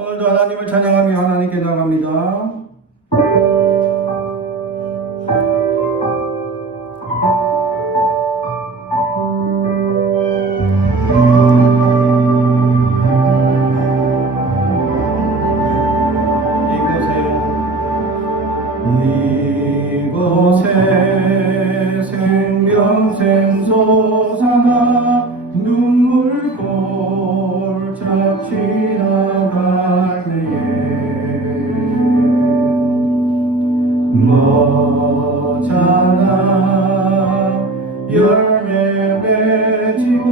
오늘도 하나님을 찬양하며 하나님께 나갑니다. 이곳에 생명 샘솟아나 눈물 골짝 지나갈 때에 머잖아 열매 맺히고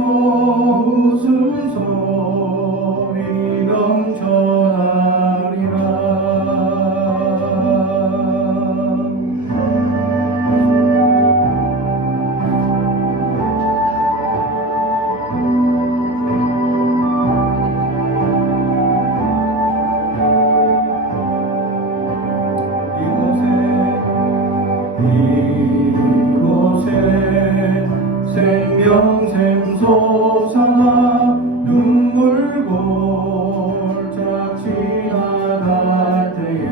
웃음소리 넘쳐나리라. 이곳에 생명 샘솟아나 눈물 골짝 지나갈 때에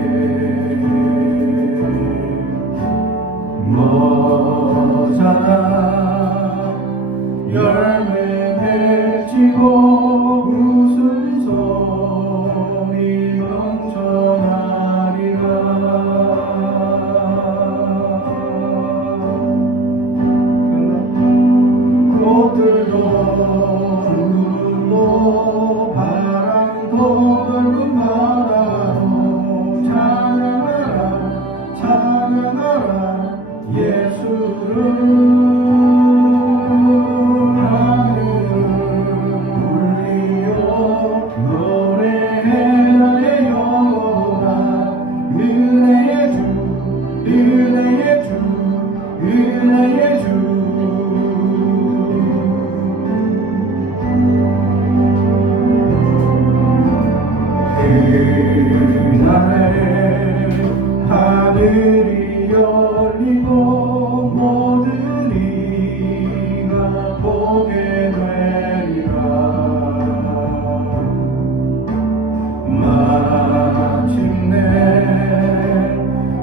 머잖아 열매 맺히고 웃음소리 넘쳐나리라. 꽃들도 눈물로 바람도 넓은 바다로 찬양하라 찬양하라 예수를. 하늘을 울리며 노래해 나의 영혼아 은혜의 주 은혜의 주 은혜의 주. 그날에 하늘이 열리고 모든 이가 보게 되리라. 마침내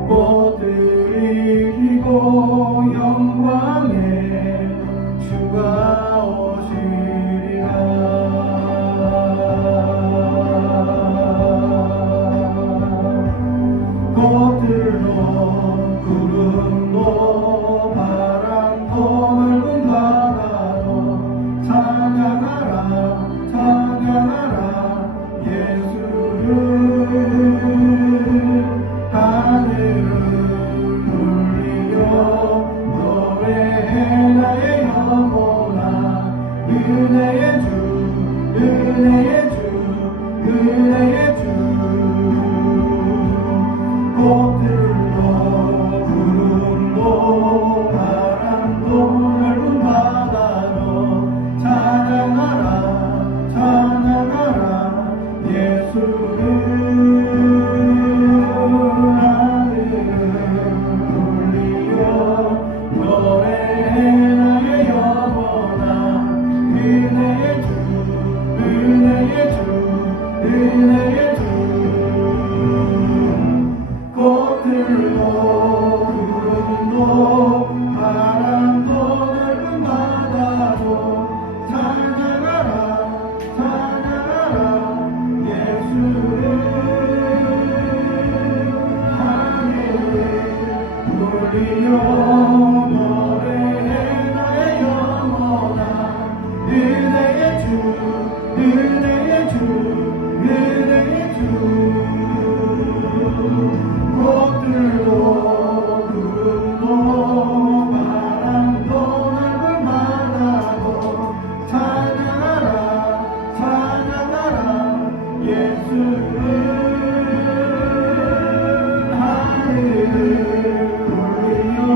꽃들이 피고 영광의 주가 오시리라. 꽃들도 구름도 바람도 넓은 바다도 찬양하라 찬양하라 예수를. 하늘을 울리며 노래해 나의 영혼아 은혜의 주 은혜의 주 은혜의 주. 꽃들도 구름도 바람도 넓은 바다도 찬양하라 찬양하라 예수를. 하늘을 울리며 노래해 나의 영혼아 은혜의 주 은혜의 주 은혜의 주. 꽃들도 구름도 바람도 넓은 바다도 찬양하라 찬양하라 예수를. 하늘을 울리며 노래해 나의 영혼아 은혜의 주 은혜의 주 은혜의 주. 꽃들도 구름도 바람도 넓은 바다도 찬양하라 찬양하라 예수를. 하늘을 울리며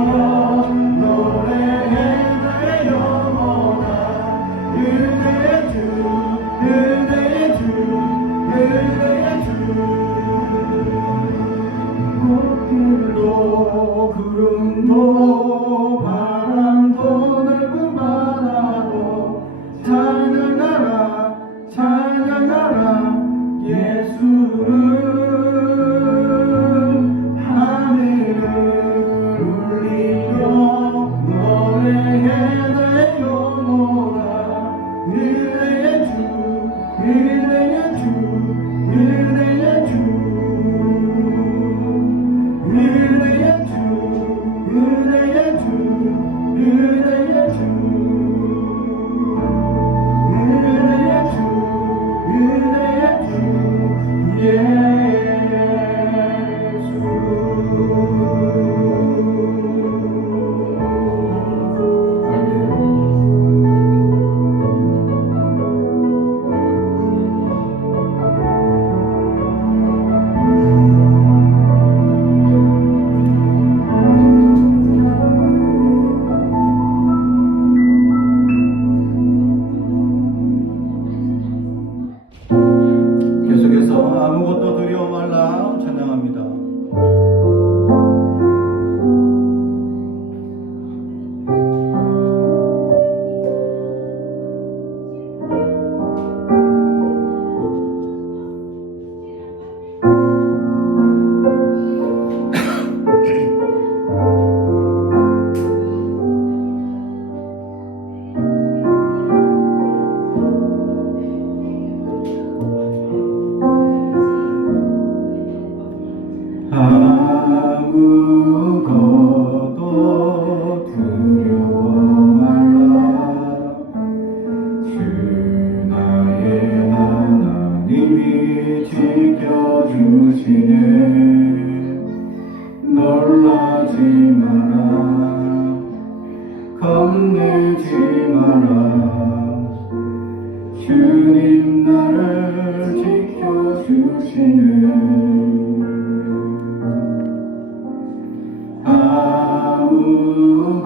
주님 나를 지켜주시네.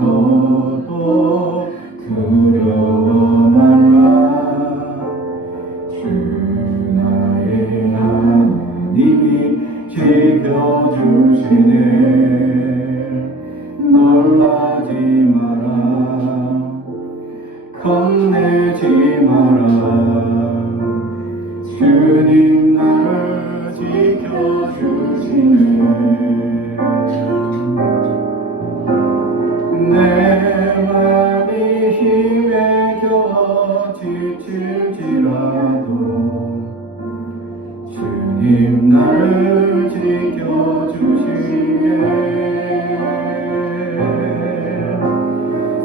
아무것도 두려워 말라. 주 나의 하나님이 지켜주시네. 놀라지 마라. 겁내지 마라. 주님 나를 지켜주시네. 내 맘이 힘에 겨워 지칠지라도 주님 나를 지켜주시네.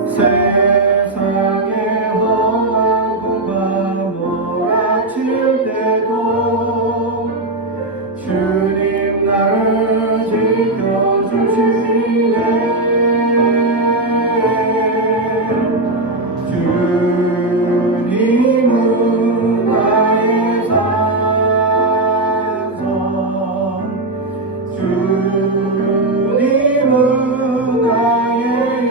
세상의 험한 꿈과 몰아칠 때도 주님 나를 지켜주시네. 주님은 나의 산성, 주님은 나의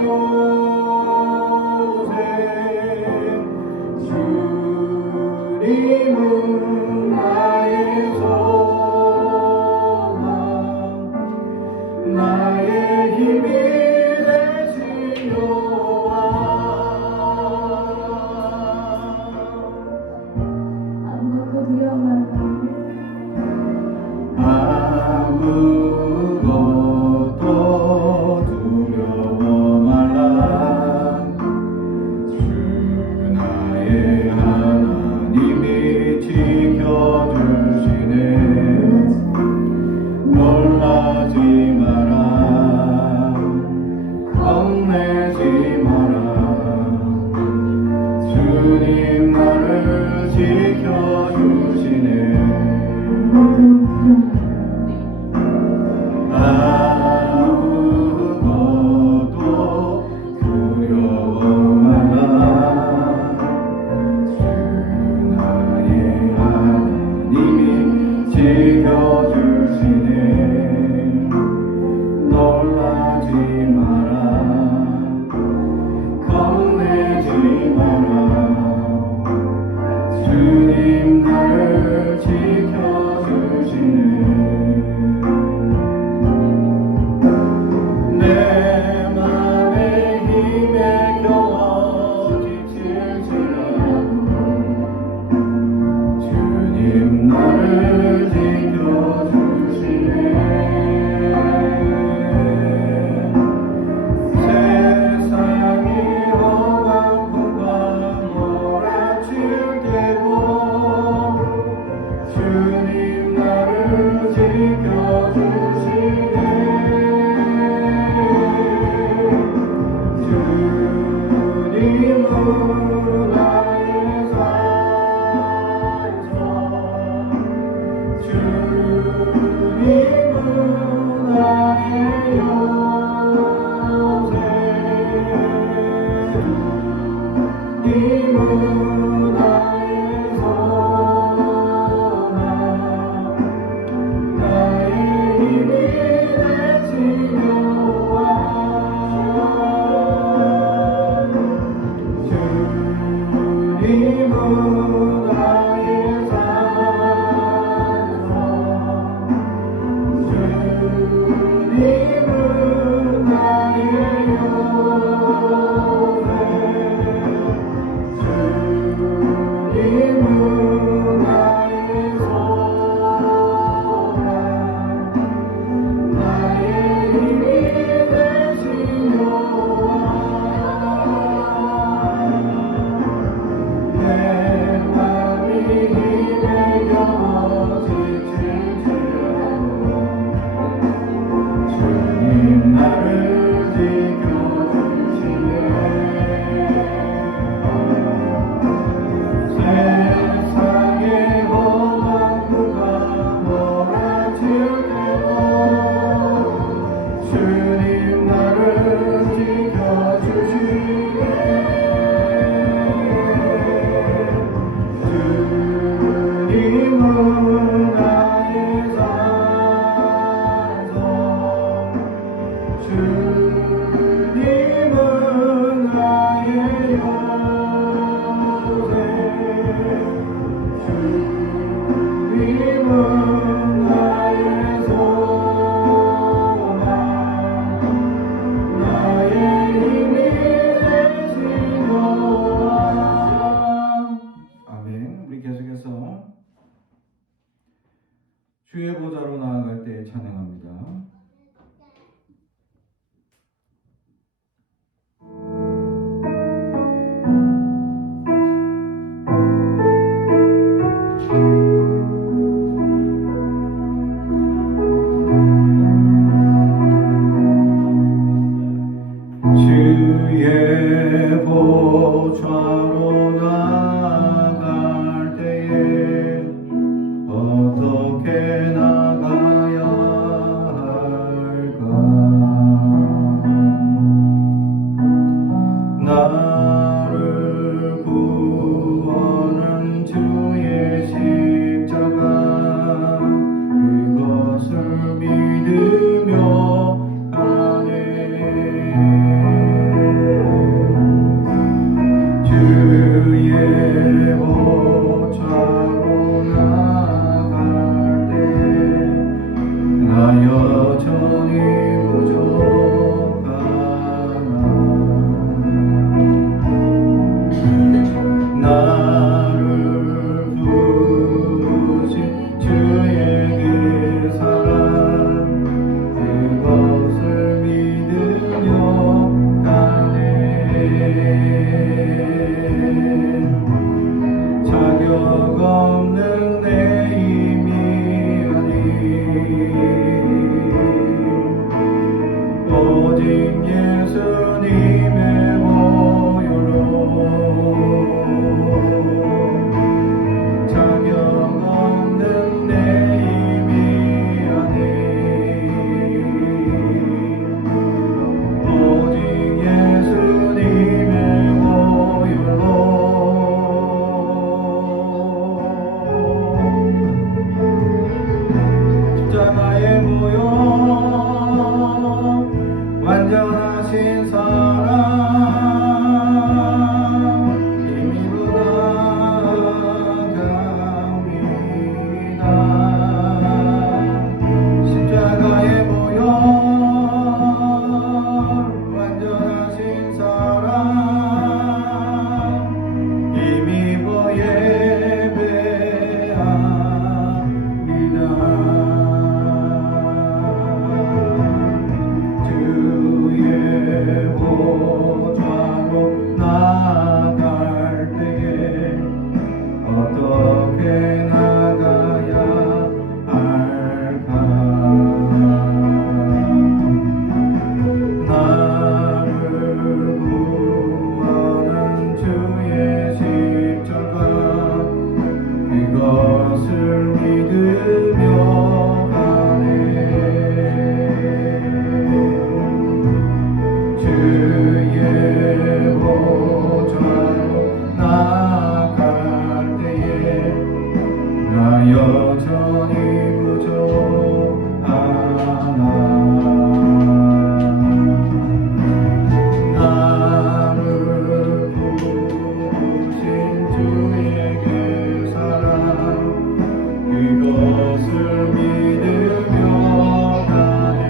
요새, 주님은 나의 소망, 나의 힘이 되시려와. 아무것도 두려워 말라. 아무것도 두려워 말라. 주 나의 하나님이 지켜주시네. 놀라지 마라. 겁내지 마라. 주님 나를 지켜주시네. 아무것도 두려워 말라. 주 나의 하나님이 지켜주시네. 놀라지 마라. 겁내지 마라. 주님 나를 지켜주시네. 내 맘의 힘에 겨워 지칠지라도 주님 나를 지켜주시네. 세상이 험한 꿈과 몰아칠 때도 주님 나를 지켜주시네. 주님은 나의 산성, 주님은 나의 요새, 주님은 나의 소망, 나의 힘이 되시려와. 주님은 나의 산성, 주님은 나의 요새, 주님은 나의 소망, 나의 힘이 되시려와. 내 맘이 주의 보좌로 나아갈 때 찬양합니다. 주의 보좌로 나아갈 때에 어떻게 나가야 할까? 나를 구원한 주의 십자가 그것을 믿으며 주의 보좌로 나갈 때 나 여전히 부족하나 나를 부르신 주의 그 사랑 그것을 믿으며 가네 자격 없는 내 힘이 아니 오직 예수님의 보혈로 자격 없는 내 힘이 아니 오직 예수님의 보혈로 십자가의 보혈 완전하신 사랑 힘이보다 강합니다 십자가의 보혈 완전하신 사랑 힘입어 예배합니다 주의 보좌로 나갈 때에 어떻게 나가야 할까 나를 구원한 주의 십자가 그것을 믿으며 가네 주의 보좌로 나갈 때에 나 여전히 부족하나 나를 부르신 주의 그 사랑 그것을 믿으며 가네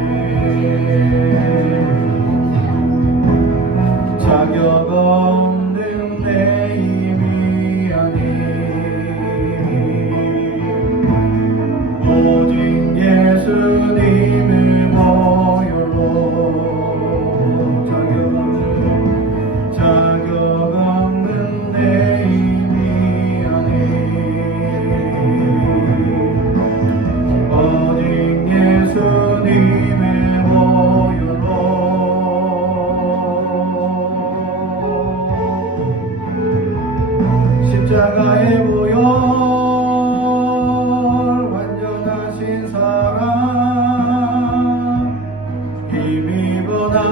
자격 없는 내 힘이 아니 오직 예수님의 보혈로 자격 없는 내 힘이 아니 오직 예수님의 보혈로 십자가의 보혈 완전하신 사랑 힘입어 나갑니다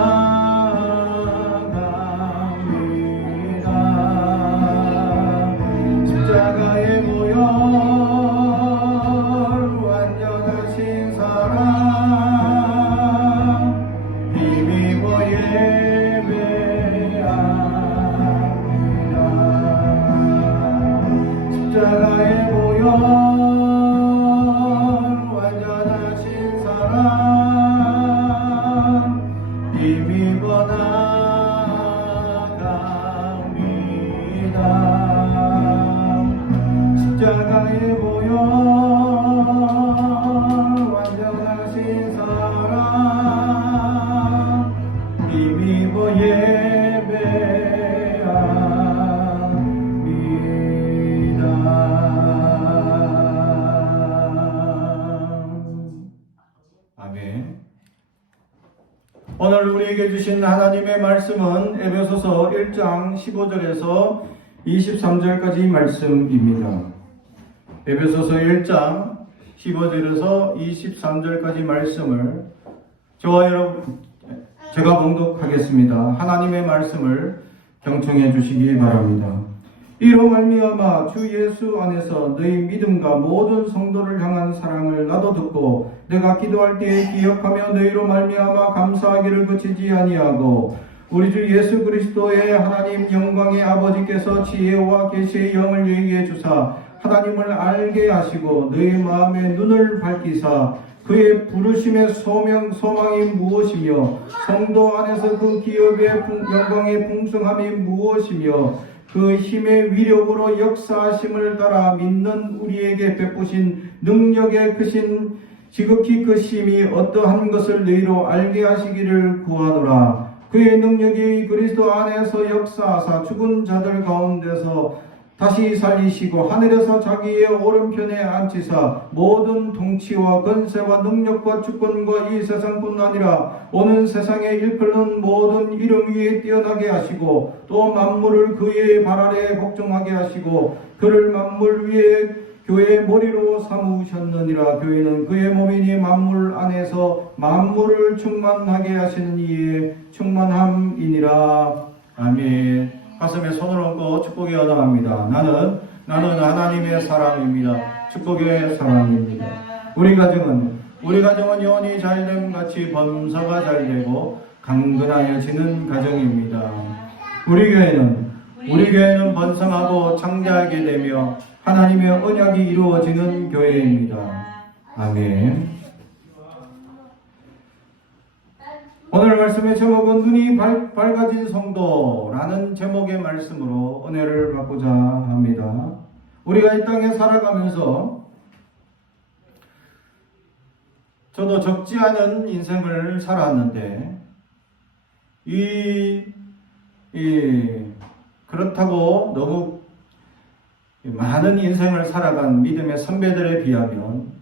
십자가의 보혈 완전하신 사랑 힘입어 예배합니다 십자가의 보혈 완전하신 사랑 힘입어 나갑니다 십자가의 보혈 오늘 우리에게 주신 하나님의 말씀은 에베소서 1장 15절에서 23절까지 말씀입니다. 에베소서 1장 15절에서 23절까지 말씀을 제가 봉독하겠습니다. 하나님의 말씀을 경청해 주시기 바랍니다. 이로 말미암아 주 예수 안에서 너희 믿음과 모든 성도를 향한 사랑을 나도 듣고 내가 기도할 때에 기억하며 너희로 말미암아 감사하기를 그치지 아니하고 우리 주 예수 그리스도의 하나님 영광의 아버지께서 지혜와 계시의 영을 너희에게 주사 하나님을 알게 하시고 너희 마음의 눈을 밝히사 그의 부르심의 소망이 무엇이며 성도 안에서 그 기업의 영광의 풍성함이 무엇이며 그 힘의 위력으로 역사하심을 따라 믿는 우리에게 베푸신 능력의 크신 지극히 그 힘이 어떠한 것을 너희로 알게 하시기를 구하노라. 그의 능력이 그리스도 안에서 역사하사 죽은 자들 가운데서 다시 살리시고 하늘에서 자기의 오른편에 앉히사 모든 통치와 권세와 능력과 주권과 이 세상뿐 아니라 오는 세상에 일컬는 모든 이름 위에 뛰어나게 하시고 또 만물을 그의 발 아래 복종하게 하시고 그를 만물 위에 교회의 머리로 삼으셨느니라. 교회는 그의 몸이니 만물 안에서 만물을 충만하게 하시는 이의 충만함이니라. 아멘. 가슴에 손을 얹고 축복의 언어합니다. 나는 하나님의 사람입니다. 축복의 사람입니다. 우리 가정은 영원히 잘됨 같이 범사가 잘되고 강건하여지는 가정입니다. 우리 교회는 번성하고 창대하게 되며 하나님의 언약이 이루어지는 교회입니다. 아멘. 오늘 말씀의 제목은 눈이 밝아진 성도라는 제목의 말씀으로 은혜를 받고자 합니다. 우리가 이 땅에 살아가면서 저도 적지 않은 인생을 살았는데 그렇다고 너무 많은 인생을 살아간 믿음의 선배들에 비하면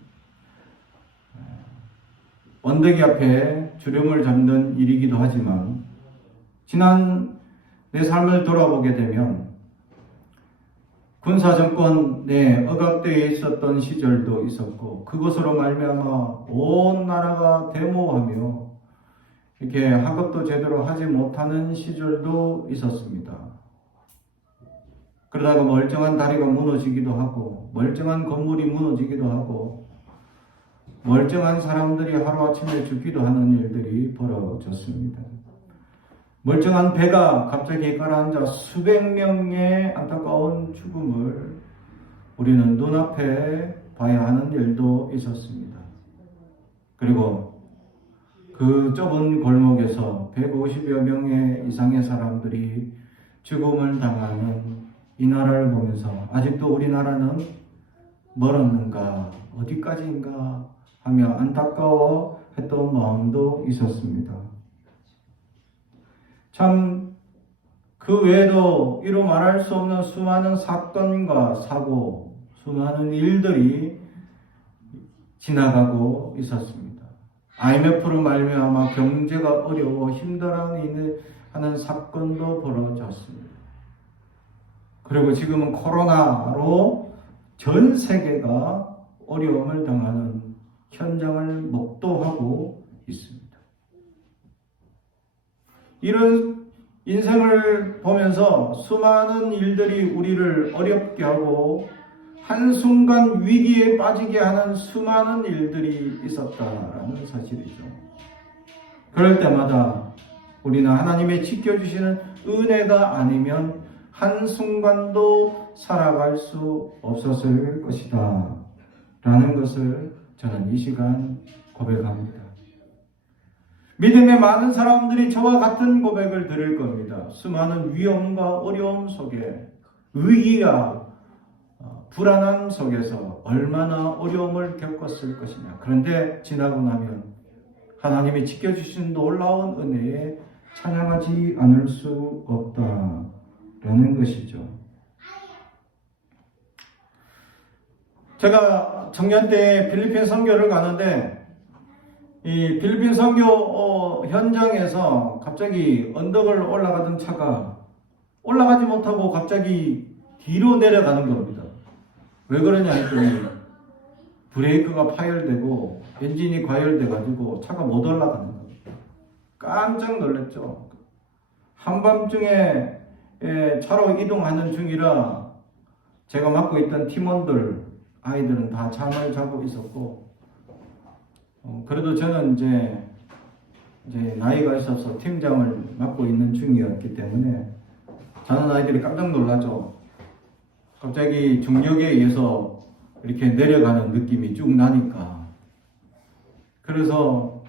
언덕이 앞에 주름을 잡는 일이기도 하지만 지난 내 삶을 돌아보게 되면 군사정권 내 억압되어 있었던 시절도 있었고 그것으로 말미암아 온 나라가 데모하며 이렇게 학업도 제대로 하지 못하는 시절도 있었습니다. 그러다가 멀쩡한 다리가 무너지기도 하고 멀쩡한 건물이 무너지기도 하고 멀쩡한 사람들이 하루아침에 죽기도 하는 일들이 벌어졌습니다. 멀쩡한 배가 갑자기 가라앉아 수백 명의 안타까운 죽음을 우리는 눈앞에 봐야 하는 일도 있었습니다. 그리고 그 좁은 골목에서 150여 명의 이상의 사람들이 죽음을 당하는 이 나라를 보면서 아직도 우리나라는 멀었는가, 어디까지인가 하며 안타까워했던 마음도 있었습니다. 참 그 외에도 이루 말할 수 없는 수많은 사건과 사고, 수많은 일들이 지나가고 있었습니다. IMF로 말미암아 경제가 어려워 힘들어하는 사건도 벌어졌습니다. 그리고 지금은 코로나로 전 세계가 어려움을 당하는 현장을 목도하고 있습니다. 이런 인생을 보면서 수많은 일들이 우리를 어렵게 하고 한순간 위기에 빠지게 하는 수많은 일들이 있었다라는 사실이죠. 그럴 때마다 우리는 하나님의 지켜주시는 은혜가 아니면 한순간도 살아갈 수 없었을 것이다 라는 것을 저는 이 시간 고백합니다. 믿음의 많은 사람들이 저와 같은 고백을 드릴 겁니다. 수많은 위험과 어려움 속에 위기와 불안함 속에서 얼마나 어려움을 겪었을 것이냐. 그런데 지나고 나면 하나님이 지켜주신 놀라운 은혜에 찬양하지 않을 수 없다라는 것이죠. 제가 청년 때 필리핀 선교를 가는데 이 필리핀 선교 현장에서 갑자기 언덕을 올라가던 차가 올라가지 못하고 갑자기 뒤로 내려가는 겁니다. 왜 그러냐 했더니 브레이크가 파열되고 엔진이 과열돼 가지고 차가 못 올라가는 겁니다. 깜짝 놀랐죠. 한밤중에 차로 이동하는 중이라 제가 맡고 있던 팀원들 아이들은 다 잠을 자고 있었고, 그래도 저는 이제 나이가 있어서 팀장을 맡고 있는 중이었기 때문에 자는 아이들이 깜짝 놀라죠. 갑자기 중력에 의해서 이렇게 내려가는 느낌이 쭉 나니까. 그래서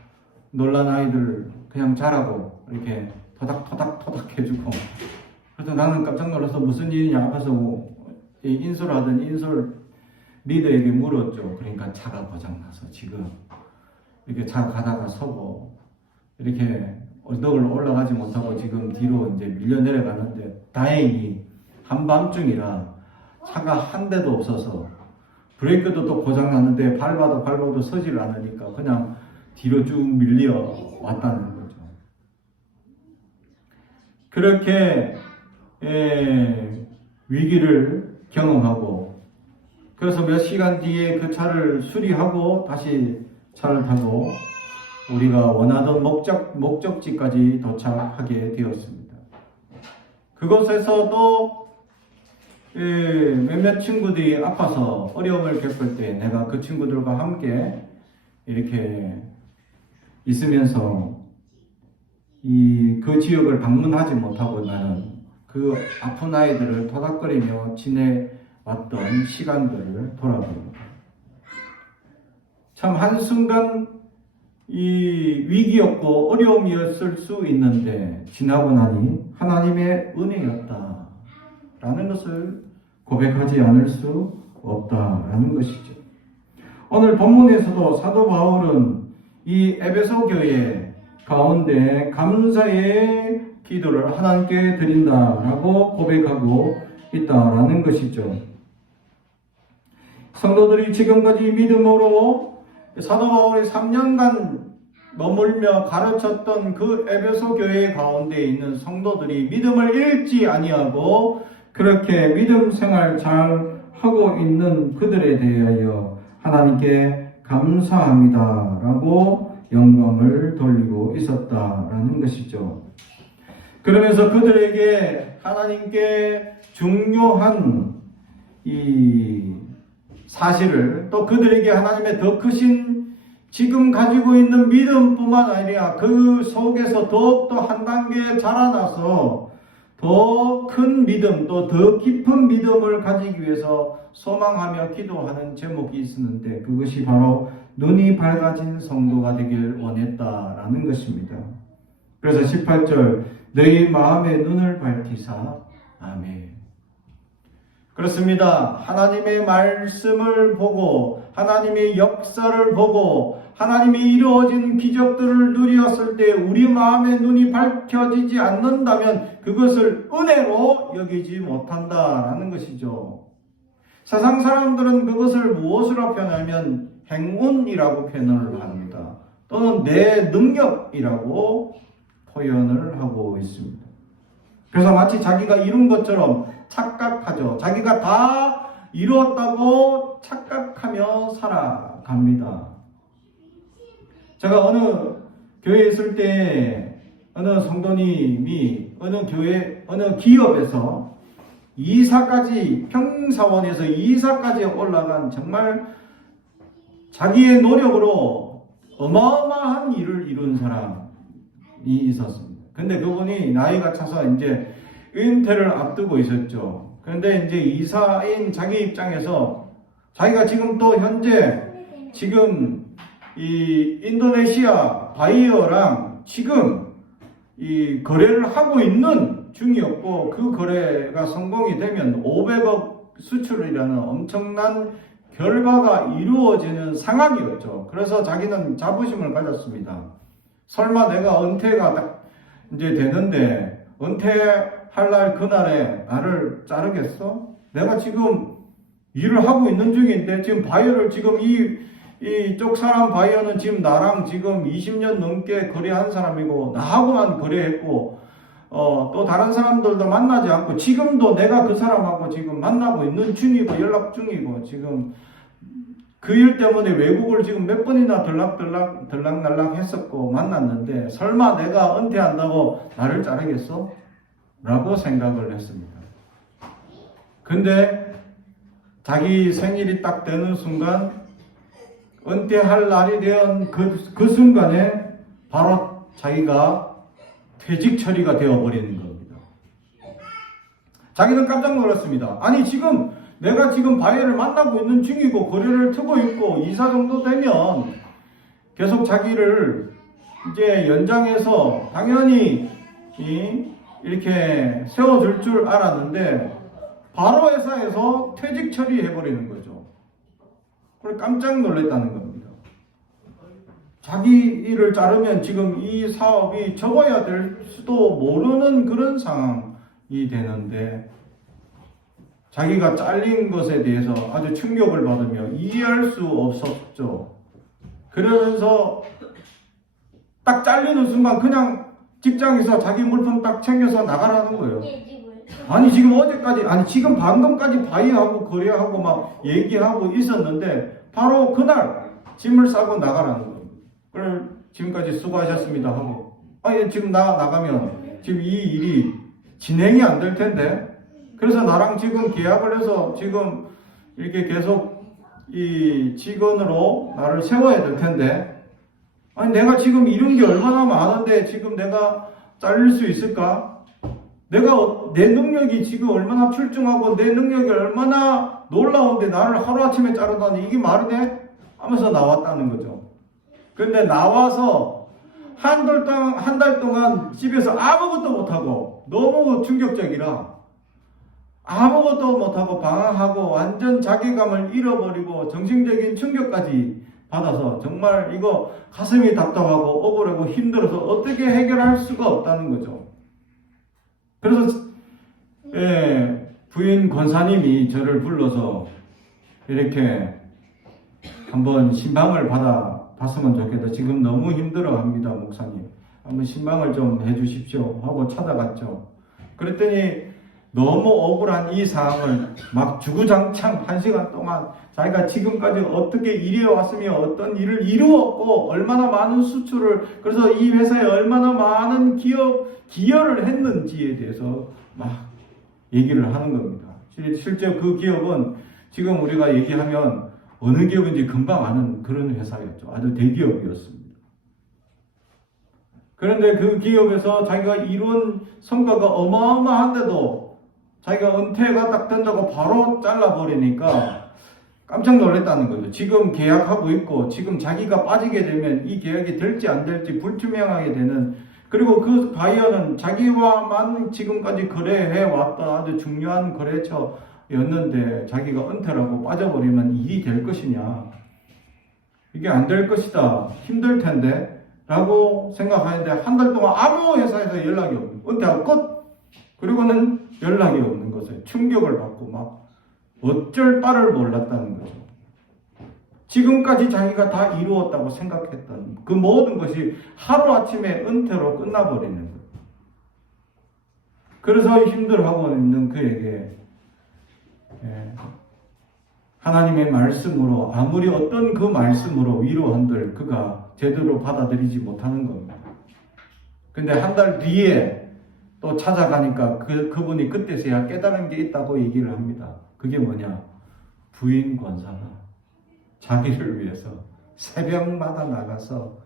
놀란 아이들 그냥 자라고 이렇게 토닥토닥 해주고. 그래서 나는 깜짝 놀라서 무슨 일이냐 앞에서 인솔하던 인솔 리더에게 물었죠. 그러니까 차가 고장나서 지금 이렇게 차 가다가 서고 이렇게 언덕을 올라가지 못하고 지금 뒤로 이제 밀려 내려가는데 다행히 한밤중이라 차가 한 대도 없어서 브레이크도 또 고장났는데 밟아도 서질 않으니까 그냥 뒤로 쭉 밀려 왔다는 거죠. 그렇게 위기를 경험하고 그래서 몇 시간 뒤에 그 차를 수리하고 다시 차를 타고 우리가 원하던 목적지까지 도착하게 되었습니다. 그곳에서도 몇몇 친구들이 아파서 어려움을 겪을 때 내가 그 친구들과 함께 이렇게 있으면서 그 지역을 방문하지 못하고 나는 그 아픈 아이들을 토닥거리며 지내왔던 시간들을 돌아봅니다. 참 한순간 이 위기였고 어려움이었을 수 있는데 지나고 나니 하나님의 은혜였다라는 것을 고백하지 않을 수 없다라는 것이죠. 오늘 본문에서도 사도 바울은 이 에베소 교회 가운데 감사의 기도를 하나님께 드린다라고 고백하고 있다라는 것이죠. 성도들이 지금까지 믿음으로 사도 바울이 3년간 머물며 가르쳤던 그 에베소 교회 가운데 있는 성도들이 믿음을 잃지 아니하고 그렇게 믿음 생활 잘 하고 있는 그들에 대하여 하나님께 감사합니다라고 영광을 돌리고 있었다라는 것이죠. 그러면서 그들에게 하나님께 중요한 이 사실을 또 그들에게 하나님의 더 크신 지금 가지고 있는 믿음뿐만 아니라 그 속에서 더욱더 한 단계 자라나서 더 큰 믿음 또 더 깊은 믿음을 가지기 위해서 소망하며 기도하는 제목이 있었는데 그것이 바로 눈이 밝아진 성도가 되길 원했다라는 것입니다. 그래서 18절 너희 마음의 눈을 밝히사 아멘. 그렇습니다. 하나님의 말씀을 보고 하나님의 역사를 보고 하나님이 이루어진 기적들을 누렸을 때 우리 마음의 눈이 밝혀지지 않는다면 그것을 은혜로 여기지 못한다라는 것이죠. 세상 사람들은 그것을 무엇으로 표현하면 행운이라고 표현을 합니다. 또는 내 능력이라고 표현을 하고 있습니다. 그래서 마치 자기가 이룬 것처럼 착각하죠. 자기가 다 이루었다고 착각하며 살아갑니다. 제가 어느 교회에 있을 때 어느 성도님이 어느 기업에서 이사까지 평사원에서 이사까지 올라간 정말 자기의 노력으로 어마어마한 일을 이룬 사람이 있었습니다. 근데 그분이 나이가 차서 이제 은퇴를 앞두고 있었죠. 그런데 이제 이사인 자기 입장에서 자기가 지금 또 현재 지금 이 인도네시아 바이어랑 지금 이 거래를 하고 있는 중이었고 그 거래가 성공이 되면 500억 수출이라는 엄청난 결과가 이루어지는 상황이었죠. 그래서 자기는 자부심을 가졌습니다. 설마 내가 은퇴가 딱 이제 되는데 은퇴할 날 그날에 나를 자르겠어? 내가 지금 일을 하고 있는 중인데 지금 바이오를 지금 이 이쪽 사람 바이어는 지금 나랑 지금 20년 넘게 거래한 사람이고 나하고만 거래했고 또 다른 사람들도 만나지 않고 지금도 내가 그 사람하고 지금 만나고 있는 중이고 연락 중이고 지금 그 일 때문에 외국을 지금 몇 번이나 들락날락 했었고 만났는데 설마 내가 은퇴한다고 나를 자르겠어? 라고 생각을 했습니다. 근데 자기 생일이 딱 되는 순간 은퇴할 날이 된 그 순간에 바로 자기가 퇴직 처리가 되어버리는 겁니다. 자기는 깜짝 놀랐습니다. 아니 지금 내가 지금 바이어를 만나고 있는 중이고 거래를 트고 있고 이사 정도 되면 계속 자기를 이제 연장해서 당연히 이렇게 세워줄 줄 알았는데 바로 회사에서 퇴직 처리해버리는 거죠. 그래 깜짝 놀랐다는 겁니다. 자기 일을 자르면 지금 이 사업이 접어야 될 수도 모르는 그런 상황이 되는데 자기가 잘린 것에 대해서 아주 충격을 받으며 이해할 수 없었죠. 그러면서 딱 잘리는 순간 그냥 직장에서 자기 물품 딱 챙겨서 나가라는 거예요. 아니 지금 어제까지 아니 지금 방금까지 바이하고 거래하고 막 얘기하고 있었는데 바로 그날 짐을 싸고 나가라는 거예요. 그래 지금까지 수고하셨습니다 하고 아니 지금 나가면 지금 이 일이 진행이 안 될 텐데 그래서 나랑 지금 계약을 해서 지금 이렇게 계속 이 직원으로 나를 세워야 될 텐데 아니 내가 지금 이런 게 얼마나 많은데 지금 내가 잘릴 수 있을까? 내가 내 능력이 지금 얼마나 출중하고 내 능력이 얼마나 놀라운데 나를 하루아침에 자르다니 이게 말이 돼? 하면서 나왔다는 거죠. 근데 나와서 한 달 동안 집에서 아무것도 못하고 너무 충격적이라 아무것도 못하고 방황하고 완전 자괴감을 잃어버리고 정신적인 충격까지 받아서 정말 이거 가슴이 답답하고 억울하고 힘들어서 어떻게 해결할 수가 없다는 거죠. 그래서 부인 권사님이 저를 불러서 이렇게 한번 신방을 받아봤으면 좋겠다. 지금 너무 힘들어합니다, 목사님. 한번 신방을 좀 해주십시오 하고 찾아갔죠. 그랬더니 너무 억울한 이 상황을 막 주구장창 1시간 동안 자기가 지금까지 어떻게 이래왔으며 어떤 일을 이루었고 얼마나 많은 수출을 그래서 이 회사에 얼마나 많은 기여를 했는지에 대해서 막 얘기를 하는 겁니다. 실제 그 기업은 지금 우리가 얘기하면 어느 기업인지 금방 아는 그런 회사였죠. 아주 대기업이었습니다. 그런데 그 기업에서 자기가 이룬 성과가 어마어마한데도 자기가 은퇴가 딱 된다고 바로 잘라버리니까 깜짝 놀랐다는 거죠. 지금 계약하고 있고 지금 자기가 빠지게 되면 이 계약이 될지 안 될지 불투명하게 되는 그리고 그 바이어는 자기와만 지금까지 거래해왔던 아주 중요한 거래처였는데 자기가 은퇴라고 빠져버리면 일이 될 것이냐 이게 안 될 것이다 힘들 텐데 라고 생각하는데 한 달 동안 아무 회사에서 연락이 없는 은퇴하고 끝 그리고는 연락이 없는 것에 충격을 받고 막 어쩔 바를 몰랐다는 거죠. 지금까지 자기가 다 이루었다고 생각했던 그 모든 것이 하루아침에 은퇴로 끝나버리는 거예요. 그래서 힘들어하고 있는 그에게 하나님의 말씀으로 아무리 어떤 그 말씀으로 위로한들 그가 제대로 받아들이지 못하는 겁니다. 근데 한 달 뒤에 또 찾아가니까 그분이 그때서야 깨달은 게 있다고 얘기를 합니다. 그게 뭐냐? 부인 권사가 자기를 위해서 새벽마다 나가서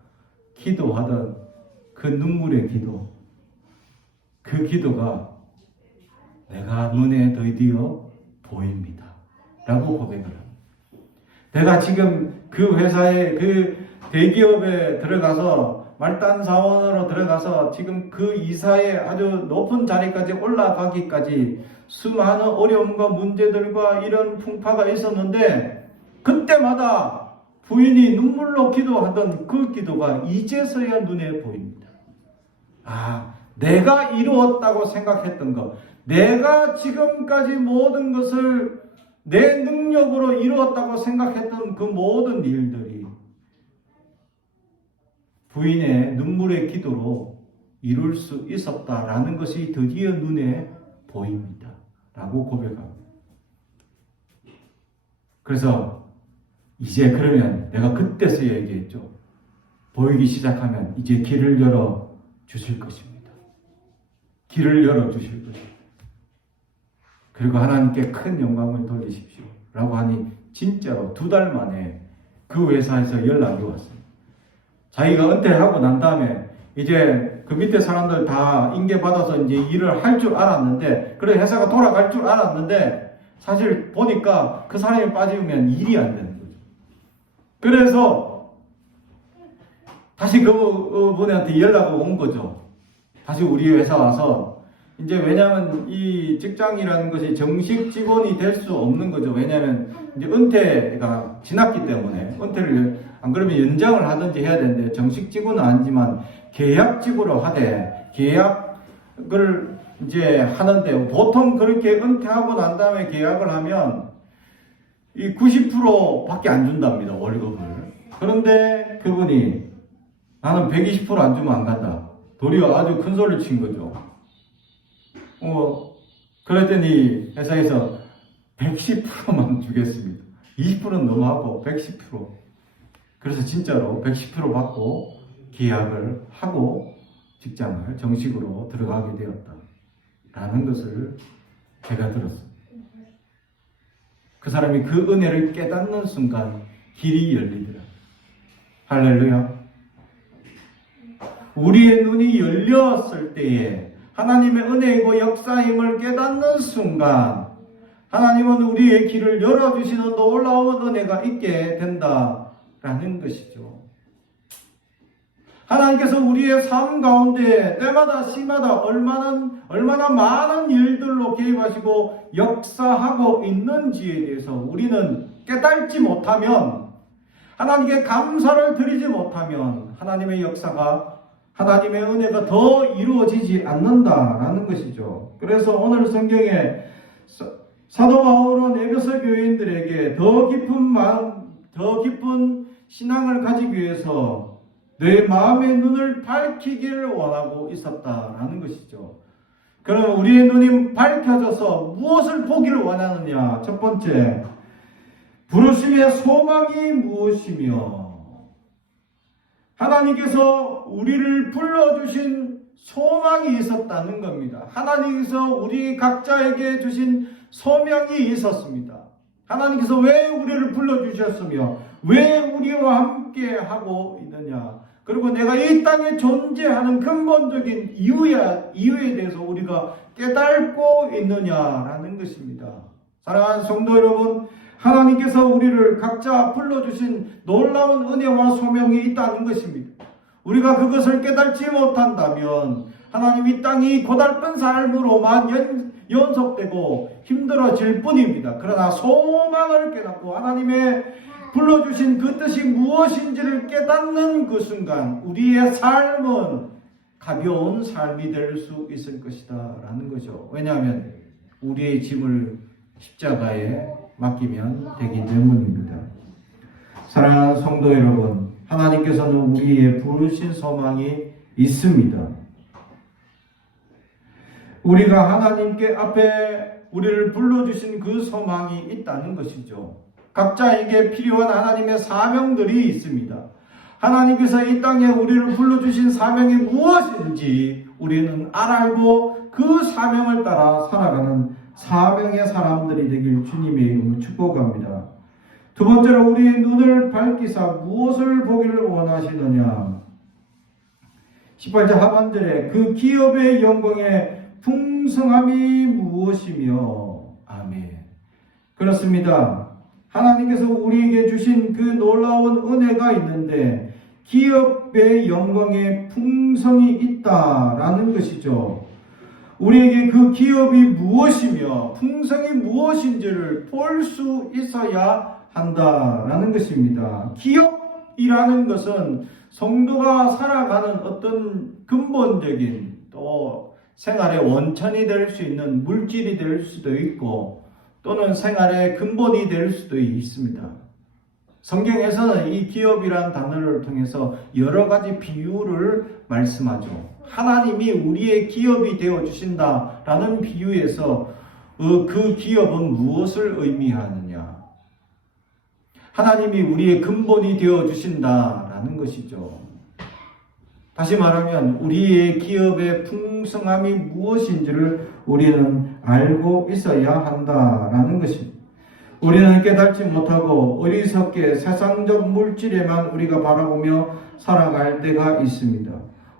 기도하던 그 눈물의 기도, 그 기도가 내가 눈에 드디어 보입니다. 라고 고백을 합니다. 내가 지금 그 회사에 그 대기업에 들어가서 말단 사원으로 들어가서 지금 그 이사의 아주 높은 자리까지 올라가기까지 수많은 어려움과 문제들과 이런 풍파가 있었는데 그때마다 부인이 눈물로 기도하던 그 기도가 이제서야 눈에 보입니다. 아, 내가 이루었다고 생각했던 것, 내가 지금까지 모든 것을 내 능력으로 이루었다고 생각했던 그 모든 일들이 부인의 눈물의 기도로 이룰 수 있었다라는 것이 드디어 눈에 보입니다. 라고 고백합니다. 그래서 이제 그러면 내가 그때서 얘기했죠. 보이기 시작하면 이제 길을 열어 주실 것입니다. 길을 열어 주실 것입니다. 그리고 하나님께 큰 영광을 돌리십시오. 라고 하니 진짜로 2달 만에 그 회사에서 연락이 왔습니다. 자기가 은퇴하고 난 다음에 이제 그 밑에 사람들 다 인계받아서 이제 일을 할 줄 알았는데, 그래 회사가 돌아갈 줄 알았는데, 사실 보니까 그 사람이 빠지면 일이 안 되는 거죠. 그래서 다시 그분한테 연락이 온 거죠. 다시 우리 회사 와서, 이제 왜냐하면 이 직장이라는 것이 정식 직원이 될 수 없는 거죠. 왜냐하면 이제 은퇴가 지났기 때문에, 은퇴를 안 그러면 연장을 하든지 해야 되는데, 정식 직원은 아니지만 계약직으로 하되, 계약을 이제 하는데, 보통 그렇게 은퇴하고 난 다음에 계약을 하면 이 90%밖에 안 준답니다, 월급을. 그런데 그분이 나는 120% 안 주면 안 간다. 도리어 아주 큰 소리를 친 거죠. 그랬더니 회사에서 110%만 주겠습니다. 20%는 너무하고 110%. 그래서 진짜로 110% 받고 계약을 하고 직장을 정식으로 들어가게 되었다라는 것을 제가 들었습니다. 그 사람이 그 은혜를 깨닫는 순간 길이 열리더라. 할렐루야. 우리의 눈이 열렸을 때에 하나님의 은혜이고 역사임을 깨닫는 순간 하나님은 우리의 길을 열어주시는 놀라운 은혜가 있게 된다라는 것이죠. 하나님께서 우리의 삶 가운데 때마다 시마다 얼마나 많은 일들로 개입하시고 역사하고 있는지에 대해서 우리는 깨닫지 못하면, 하나님께 감사를 드리지 못하면 하나님의 역사가, 하나님의 은혜가 더 이루어지지 않는다라는 것이죠. 그래서 오늘 성경에 사도 바울은 에베소 교인들에게 더 깊은 마음, 더 깊은 신앙을 가지기 위해서 내 마음의 눈을 밝히기를 원하고 있었다라는 것이죠. 그럼 우리의 눈이 밝혀져서 무엇을 보기를 원하느냐? 첫 번째, 부르심의 소망이 무엇이며, 하나님께서 우리를 불러주신 소망이 있었다는 겁니다. 하나님께서 우리 각자에게 주신 소명이 있었습니다. 하나님께서 왜 우리를 불러주셨으며 왜 우리와 함께 하고 있느냐, 그리고 내가 이 땅에 존재하는 근본적인 이유에 대해서 우리가 깨닫고 있느냐라는 것입니다. 사랑하는 성도 여러분, 하나님께서 우리를 각자 불러주신 놀라운 은혜와 소명이 있다는 것입니다. 우리가 그것을 깨닫지 못한다면 하나님 이 땅이 고달픈 삶으로만 연속되고 힘들어질 뿐입니다. 그러나 소망을 깨닫고 하나님의 불러주신 그 뜻이 무엇인지를 깨닫는 그 순간 우리의 삶은 가벼운 삶이 될 수 있을 것이다 라는 거죠. 왜냐하면 우리의 짐을 십자가에 맡기면 되기 때문입니다. 사랑하는 성도 여러분, 하나님께서는 우리의 부르신 소망이 있습니다. 우리가 하나님께 앞에 우리를 불러주신 그 소망이 있다는 것이죠. 각자에게 필요한 하나님의 사명들이 있습니다. 하나님께서 이 땅에 우리를 불러주신 사명이 무엇인지 우리는 알고 그 사명을 따라 살아가는 사명의 사람들이 되길 주님의 이름으로 축복합니다. 두 번째로 우리의 눈을 밝히사 무엇을 보기를 원하시느냐. 18절 하반절에 그 기업의 영광의 풍성함이 무엇이며. 아멘. 그렇습니다. 하나님께서 우리에게 주신 그 놀라운 은혜가 있는데 기업의 영광의 풍성이 있다라는 것이죠. 우리에게 그 기업이 무엇이며 풍성이 무엇인지를 볼 수 있어야 한다라는 것입니다. 기업이라는 것은 성도가 살아가는 어떤 근본적인 또 생활의 원천이 될 수 있는 물질이 될 수도 있고 또는 생활의 근본이 될 수도 있습니다. 성경에서는 이 기업이란 단어를 통해서 여러 가지 비유를 말씀하죠. 하나님이 우리의 기업이 되어 주신다라는 비유에서 그 기업은 무엇을 의미하느냐? 하나님이 우리의 근본이 되어 주신다라는 것이죠. 다시 말하면 우리의 기업의 풍성함이 무엇인지를 우리는 알고 있어야 한다라는 것입니다. 우리는 깨닫지 못하고 어리석게 세상적 물질에만 우리가 바라보며 살아갈 때가 있습니다.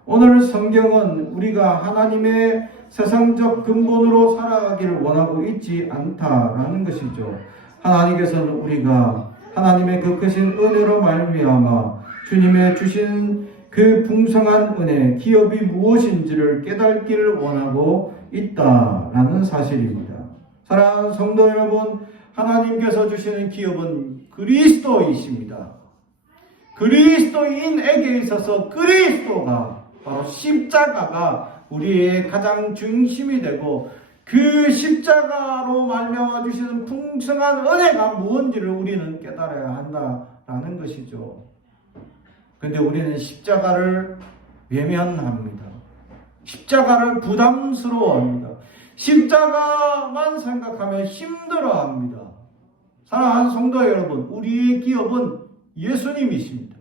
오늘 성경은 우리가 하나님의 세상적 근본으로 살아가기를 원하고 있지 않다라는 것이죠. 하나님께서는 우리가 하나님의 그 크신 은혜로 말미암아 주님의 주신 그 풍성한 은혜, 기업이 무엇인지를 깨닫기를 원하고 있다라는 사실입니다. 사랑하는 성도 여러분, 하나님께서 주시는 기업은 그리스도이십니다. 그리스도인에게 있어서 그리스도가 바로 십자가가 우리의 가장 중심이 되고 그 십자가로 말미암아 주시는 풍성한 은혜가 무엇인지를 우리는 깨달아야 한다라는 것이죠. 그런데 우리는 십자가를 외면합니다. 십자가를 부담스러워합니다. 십자가만 생각하면 힘들어합니다. 사랑하는 성도 여러분, 우리의 기업은 예수님이십니다.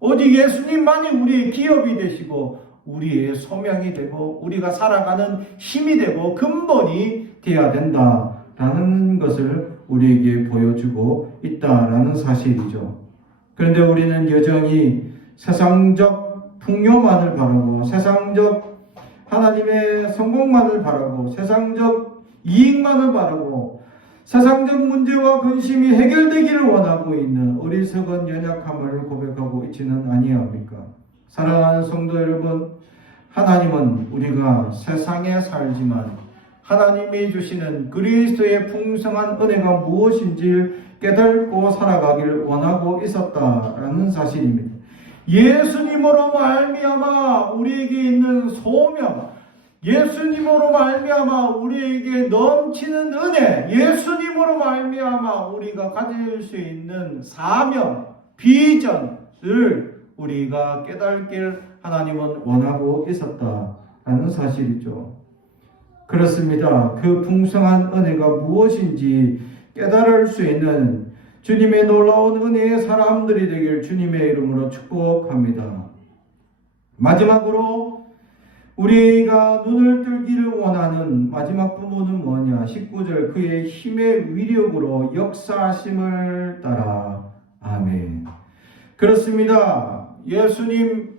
오직 예수님만이 우리의 기업이 되시고 우리의 소명이 되고 우리가 살아가는 힘이 되고 근본이 되어야 된다라는 것을 우리에게 보여주고 있다라는 사실이죠. 그런데 우리는 여전히 세상적 풍요만을 바라고 세상적 하나님의 성공만을 바라고 세상적 이익만을 바라고 세상적 문제와 근심이 해결되기를 원하고 있는 어리석은 연약함을 고백하고 있지는 아니합니까? 사랑하는 성도 여러분, 하나님은 우리가 세상에 살지만 하나님이 주시는 그리스도의 풍성한 은혜가 무엇인지 깨닫고 살아가기를 원하고 있었다라는 사실입니다. 예수님으로 말미암아 우리에게 있는 소명, 예수님으로 말미암아 우리에게 넘치는 은혜, 예수님으로 말미암아 우리가 가질 수 있는 사명, 비전을 우리가 깨닫길 하나님은 원하고 있었다라는 사실이죠. 그렇습니다. 그 풍성한 은혜가 무엇인지 깨달을 수 있는 주님의 놀라운 은혜의 사람들이 되길 주님의 이름으로 축복합니다. 마지막으로 우리가 눈을 들기를 원하는 마지막 부분은 뭐냐? 19절, 그의 힘의 위력으로 역사하심을 따라. 아멘. 그렇습니다. 예수님,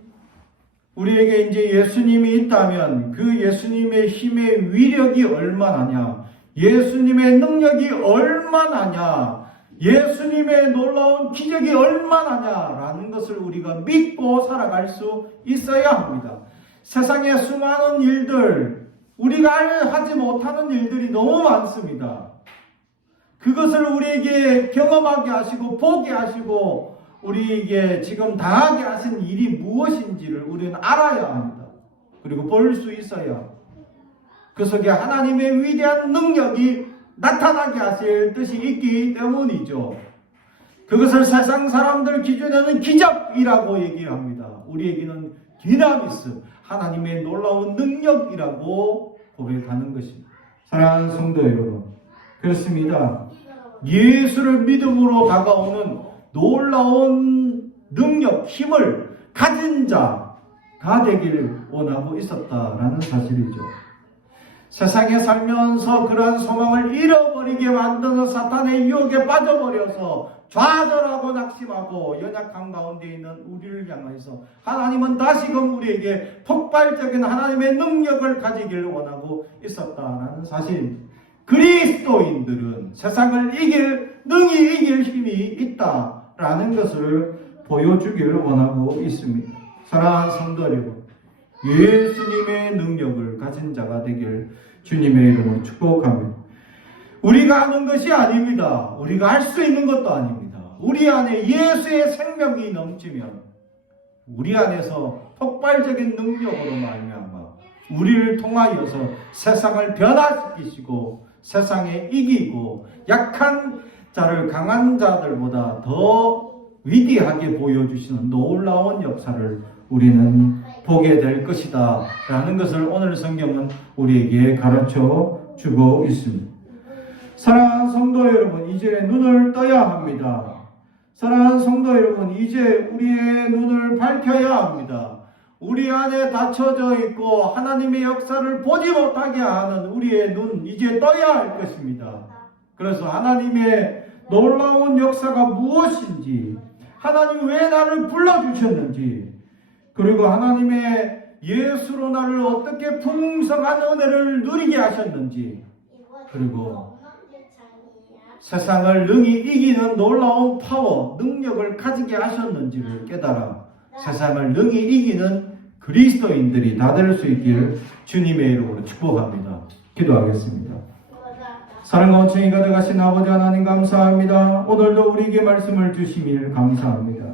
우리에게 이제 예수님이 있다면 그 예수님의 힘의 위력이 얼마나냐? 예수님의 능력이 얼마나냐? 예수님의 놀라운 기적이 얼마나냐라는 것을 우리가 믿고 살아갈 수 있어야 합니다. 세상의 수많은 일들, 우리가 하지 못하는 일들이 너무 많습니다. 그것을 우리에게 경험하게 하시고 보게 하시고 우리에게 지금 당하게 하신 일이 무엇인지를 우리는 알아야 합니다. 그리고 볼 수 있어야 그 속에 하나님의 위대한 능력이 나타나게 하실 뜻이 있기 때문이죠. 그것을 세상 사람들 기준에는 기적이라고 얘기합니다. 우리에게는 디나미스, 하나님의 놀라운 능력이라고 고백하는 것입니다. 사랑하는 성도 여러분, 그렇습니다. 예수를 믿음으로 다가오는 놀라운 능력, 힘을 가진 자가 되길 원하고 있었다라는 사실이죠. 세상에 살면서 그러한 소망을 잃어버리게 만드는 사탄의 유혹에 빠져버려서 좌절하고 낙심하고 연약한 가운데 있는 우리를 향해서 하나님은 다시금 우리에게 폭발적인 하나님의 능력을 가지기를 원하고 있었다라는 사실입니다. 그리스도인들은 세상을 능히 이길 힘이 있다라는 것을 보여주기를 원하고 있습니다. 사랑하는 성도 여러분, 예수님의 능력을 가진 자가 되길 주님의 이름으로 축복합니다. 우리가 하는 것이 아닙니다. 우리가 할 수 있는 것도 아닙니다. 우리 안에 예수의 생명이 넘치면 우리 안에서 폭발적인 능력으로 말미암아 우리를 통하여서 세상을 변화시키시고 세상에 이기고 약한 자를 강한 자들보다 더 위대하게 보여주시는 놀라운 역사를 우리는 보게 될 것이다 라는 것을 오늘 성경은 우리에게 가르쳐 주고 있습니다. 사랑하는 성도 여러분, 이제 눈을 떠야 합니다. 사랑하는 성도 여러분, 이제 우리의 눈을 밝혀야 합니다. 우리 안에 닫혀져 있고 하나님의 역사를 보지 못하게 하는 우리의 눈, 이제 떠야 할 것입니다. 그래서 하나님의 놀라운 역사가 무엇인지, 하나님 왜 나를 불러주셨는지, 그리고 하나님의 예수로 나를 어떻게 풍성한 은혜를 누리게 하셨는지, 그리고 세상을 능히 이기는 놀라운 파워, 능력을 가지게 하셨는지를 깨달아 세상을 능히 이기는 그리스도인들이 다 될 수 있기를 주님의 이름으로 축복합니다. 기도하겠습니다. 사랑과 온천이 가득하신 아버지 하나님 감사합니다. 오늘도 우리에게 말씀을 주시길 감사합니다.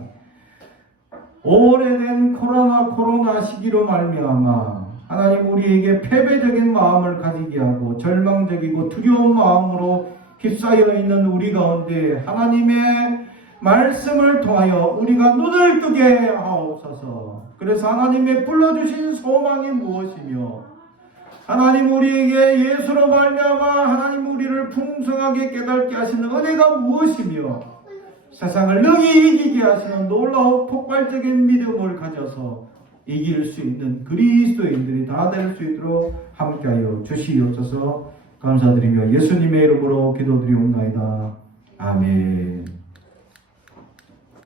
오래된 코로나 시기로 말미암아 하나님 우리에게 패배적인 마음을 가지게 하고 절망적이고 두려운 마음으로 휩싸여 있는 우리 가운데 하나님의 말씀을 통하여 우리가 눈을 뜨게 하옵소서. 그래서 하나님의 불러주신 소망이 무엇이며 하나님 우리에게 예수로 말미암아 하나님 우리를 풍성하게 깨닫게 하시는 은혜가 무엇이며 세상을 능히 이기게 하시는 놀라운 폭발적인 믿음을 가져서 이길 수 있는 그리스도인들이 다 될 수 있도록 함께하여 주시옵소서. 감사드리며 예수님의 이름으로 기도드리옵나이다. 아멘.